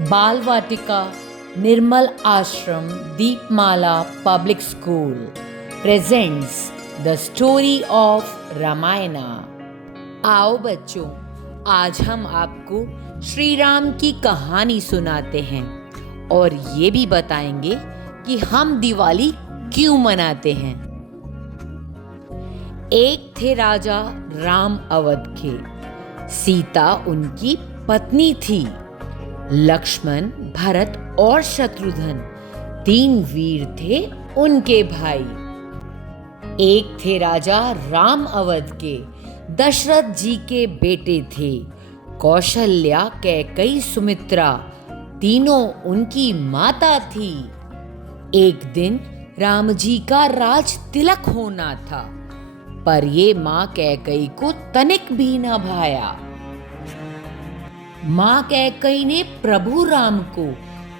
बाल Vatika Nirmal Ashram Deepmala public school presents the story of Ramayana. आओ बच्चों, आज हम आपको श्री राम की कहानी सुनाते हैं और ये भी बताएंगे कि हम दिवाली क्यों मनाते हैं। एक थे राजा राम अवध के, सीता उनकी पत्नी थी। लक्ष्मण, भरत और शत्रुघ्न 3 वीर थे उनके भाई। एक थे राजा राम अवध के, दशरथ जी के बेटे थे। कौशल्या, कैकेयी, सुमित्रा तीनों उनकी माता थी। एक दिन राम जी का राज तिलक होना था, पर ये माँ कैकेयी को तनिक भी न भाया। माँ कैकेयी ने प्रभु राम को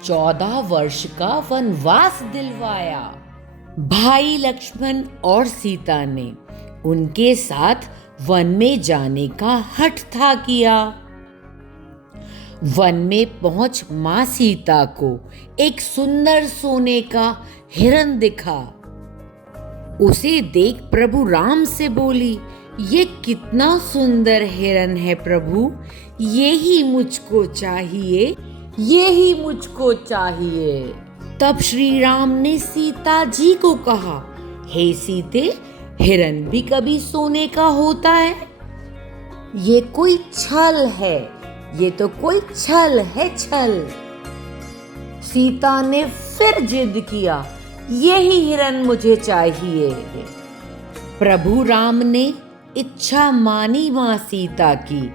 14 वर्ष का वनवास दिलवाया। भाई लक्ष्मण और सीता ने उनके साथ वन में जाने का हठ था किया। वन में पहुंच माँ सीता को एक सुंदर सोने का हिरन दिखा। उसे देख प्रभु राम से बोली, ये कितना सुंदर हिरन है प्रभु, यही मुझको चाहिए, यही मुझको चाहिए। तब श्री राम ने सीता जी को कहा, हे सीते, हिरन भी कभी सोने का होता है? ये कोई छल है, ये तो कोई छल है, छल। सीता ने फिर जिद किया, यही हिरन मुझे चाहिए। प्रभु राम ने इच्छा मानी माँ सीता की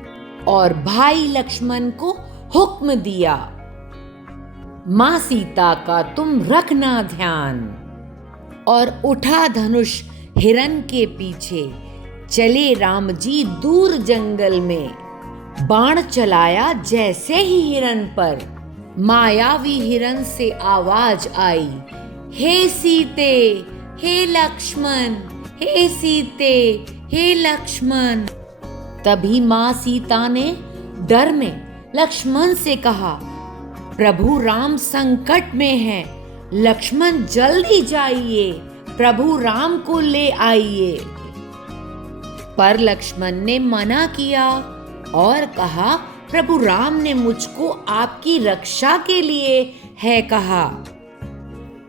और भाई लक्ष्मण को हुक्म दिया, माँ सीता का तुम रखना ध्यान। और उठा धनुष हिरन के पीछे, चले राम जी दूर जंगल में। बाण चलाया जैसे ही हिरन पर, मायावी हिरन से आवाज आई, हे सीते, हे लक्ष्मण, हे सीते, हे लक्ष्मण। तभी माँ सीता ने डर में लक्ष्मण से कहा, प्रभु राम संकट में हैं, लक्ष्मण जल्दी जाइए, प्रभु राम को ले आइए। पर लक्ष्मण ने मना किया और कहा, प्रभु राम ने मुझको आपकी रक्षा के लिए है कहा।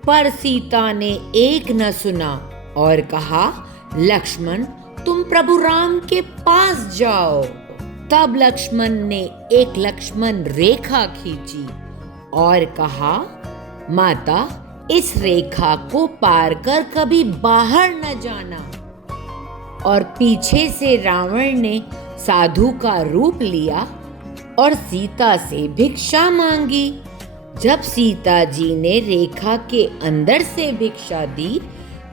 पर सीता ने एक न सुना और कहा, लक्ष्मण तुम प्रभु राम के पास जाओ। तब लक्ष्मण ने एक लक्ष्मण रेखा खींची और कहा, माता, इस रेखा को पार कर कभी बाहर न जाना। और पीछे से रावण ने साधु का रूप लिया और सीता से भिक्षा मांगी। जब सीता जी ने रेखा के अंदर से भिक्षा दी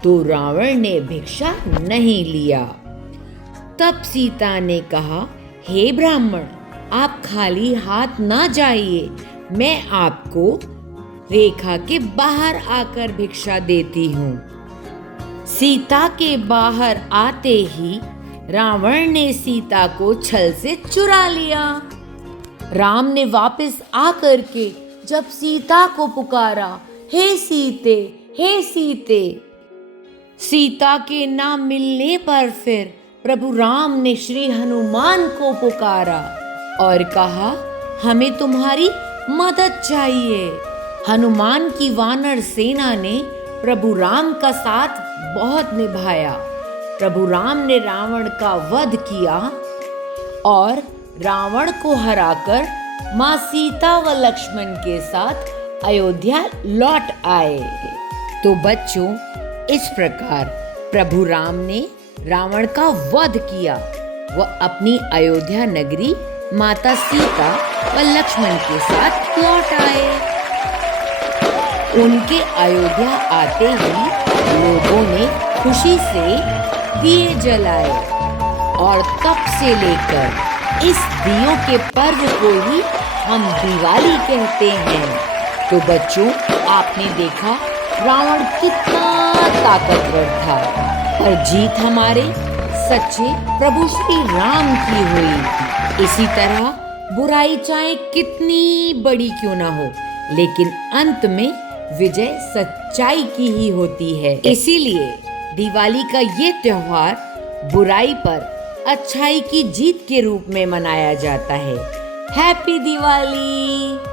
तो रावण ने भिक्षा नहीं लिया। तब सीता ने कहा, हे ब्राह्मण, आप खाली हाथ ना जाइए, मैं आपको रेखा के बाहर आकर भिक्षा देती हूँ। सीता के बाहर आते ही रावण ने सीता को छल से चुरा लिया। राम ने वापस आकर के जब सीता को पुकारा, हे सीते, हे सीते। सीता के ना मिलने पर फिर प्रभु राम ने श्री हनुमान को पुकारा और कहा, हमें तुम्हारी मदद चाहिए। हनुमान की वानर सेना ने प्रभु राम का साथ बहुत निभाया। प्रभु राम ने रावण का वध किया और रावण को हराकर माँ सीता व लक्ष्मण के साथ अयोध्या लौट आए। तो बच्चों, इस प्रकार प्रभु राम ने रावण का वध किया व अपनी अयोध्या नगरी माता सीता व लक्ष्मण के साथ लौट आए। उनके अयोध्या आते ही लोगों ने खुशी से दिए जलाए और तब से लेकर इस दियों के पर्व को ही हम दिवाली कहते हैं। तो बच्चों, आपने देखा रावण कितना ताकतवर था, पर जीत हमारे सच्चे प्रभु श्री राम की हुई। इसी तरह बुराई चाहे कितनी बड़ी क्यों ना हो, लेकिन अंत में विजय सच्चाई की ही होती है। इसीलिए दिवाली का ये त्योहार बुराई पर अच्छाई की जीत के रूप में मनाया जाता है। हैप्पी दिवाली।